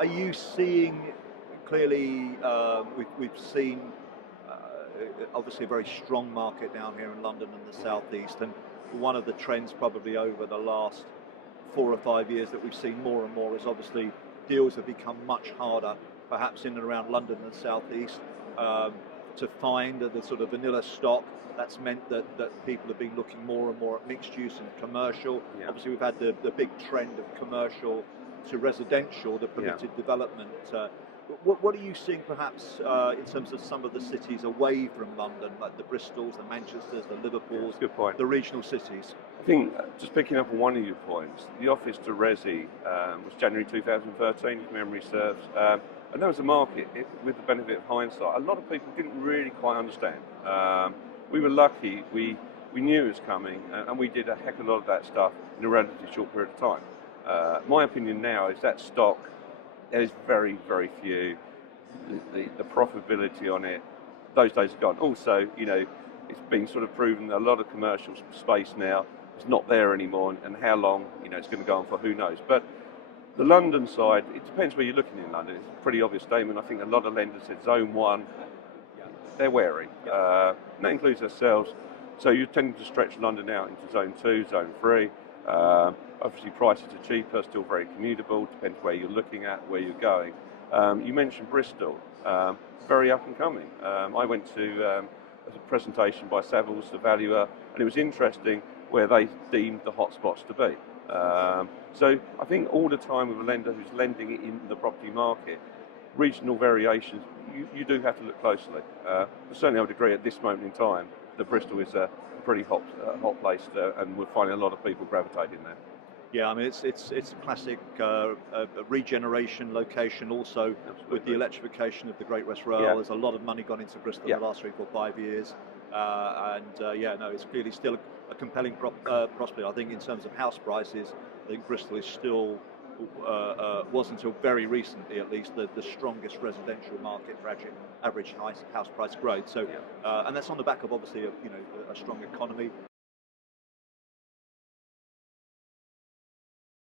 Are you seeing clearly? We've seen obviously a very strong market down here in London and the southeast, and one of the trends probably over the last 4 or 5 years that we've seen more and more is obviously deals have become much harder, perhaps in and around London and the southeast, to find the sort of vanilla stock. That's meant that people have been looking more and more at mixed use and commercial. Yeah. Obviously, we've had the big trend of commercial to residential, the permitted development. What are you seeing perhaps in terms of some of the cities away from London, like the Bristols, the Manchesters, the Liverpools, Good point. the regional cities? I think, just picking up on one of your points, the office to resi was January 2013, if memory serves. And that was a market, with the benefit of hindsight, a lot of people didn't really quite understand. We were lucky, we knew it was coming, and we did a heck of a lot of that stuff in a relatively short period of time. My opinion now is that stock, there's very, very few. The profitability on it, those days are gone. Also, it's been sort of proven that a lot of commercial space now is not there anymore, and how long, it's going to go on for, who knows. But the London side, it depends where you're looking in London. It's a pretty obvious statement. I think a lot of lenders said zone 1, they're wary. And that includes ourselves. So you're tending to stretch London out into zone 2, zone 3. Obviously prices are cheaper, still very commutable, depends where you're looking at, where you're going. You mentioned Bristol, very up and coming. I went to a presentation by Savills, the valuer, and it was interesting where they deemed the hotspots to be. So I think all the time with a lender who's lending it in the property market, regional variations, you do have to look closely. But certainly I would agree at this moment in time that Bristol is a pretty hot place, and we're finding a lot of people gravitating there. Yeah, I mean it's a classic regeneration location. Also, Absolutely. with the electrification of the Great West Rail, there's a lot of money gone into Bristol in the last 3, 4, 5 years, it's clearly still a compelling prospect. I think in terms of house prices, I think Bristol is still was until very recently at least the strongest residential market for average house price growth. So, and that's on the back of obviously a strong economy.